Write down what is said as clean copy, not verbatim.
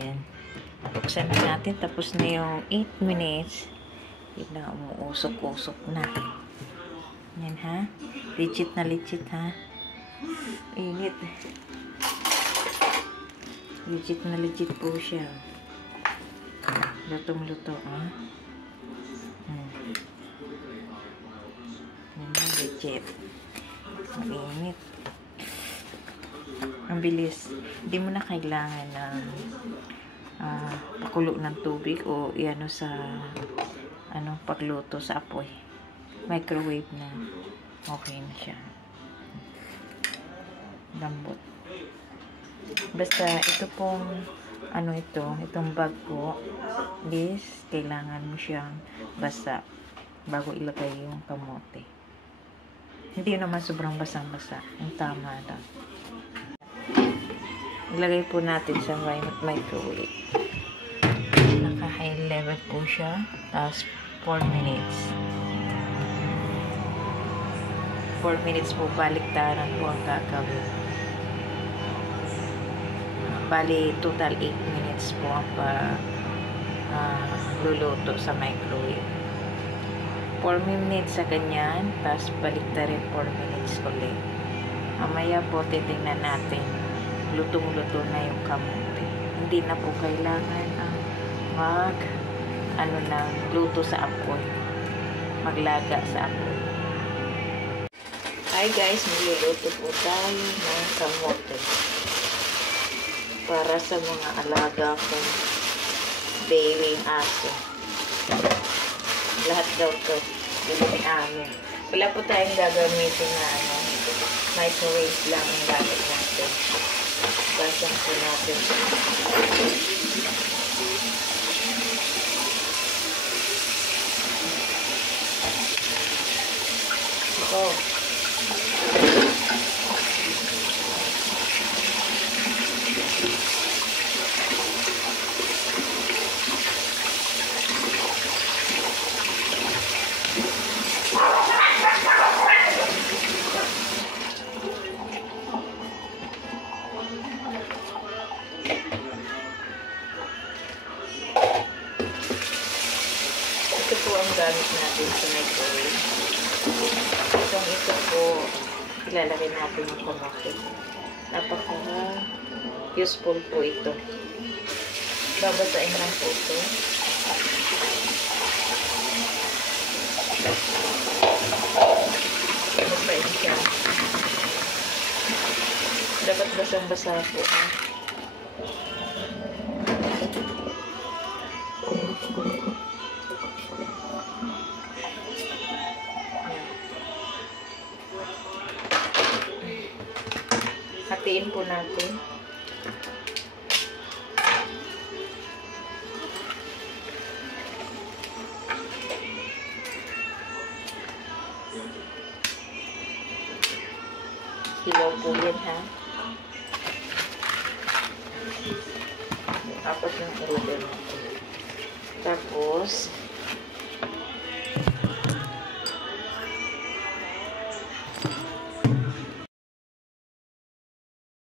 Ayan. Buksan na natin. Tapos na yung 8 minutes. Yun na, umuusok-usok na. Yan ha. Legit na legit ha. Init. Legit na legit po siya. Lutong-luto ha. Yan na, legit. Mainit. Ang bilis. Hindi mo na kailangan ng pakulo ng tubig o iano sa pagluto sa apoy. Microwave na. Okay na siya. Lambot. Basta ito pong itong bag po is kailangan mo siyang basa bago ilagay yung kamote. Hindi naman sobrang basang-basa. Ang tama lang. Ilagay po natin sa microwave. Naka-high level po siya. Tapos 4 minutes. 4 minutes po baliktaran po ang gagawin. Bali, total 8 minutes po ang luluto sa microwave. 4 minutes sa ganyan. Tapos baliktarin 4 minutes ulit. Mamaya po titingnan natin. Lutong-luto na yung kamote. Hindi na po kailangan luto sa apoy. Maglaga sa apoy. Hi guys, magluluto po tayo ng kamote. Para sa mga alaga kong baby aso. Lahat daw to. Bili amin. Wala po tayong gagamitin na microwave lang ang gamit natin. Basan po natin. Oh. Ito po ang gamit natin sa microwave. Ito po, ilalagay natin yung kamote. Napaka-useful po ito. Babasain lang po ito. Babasain siya. Dapat basang-basa po. Hatiin po natin. Hilaw po yan ha. Tapos yung order natin. Tapos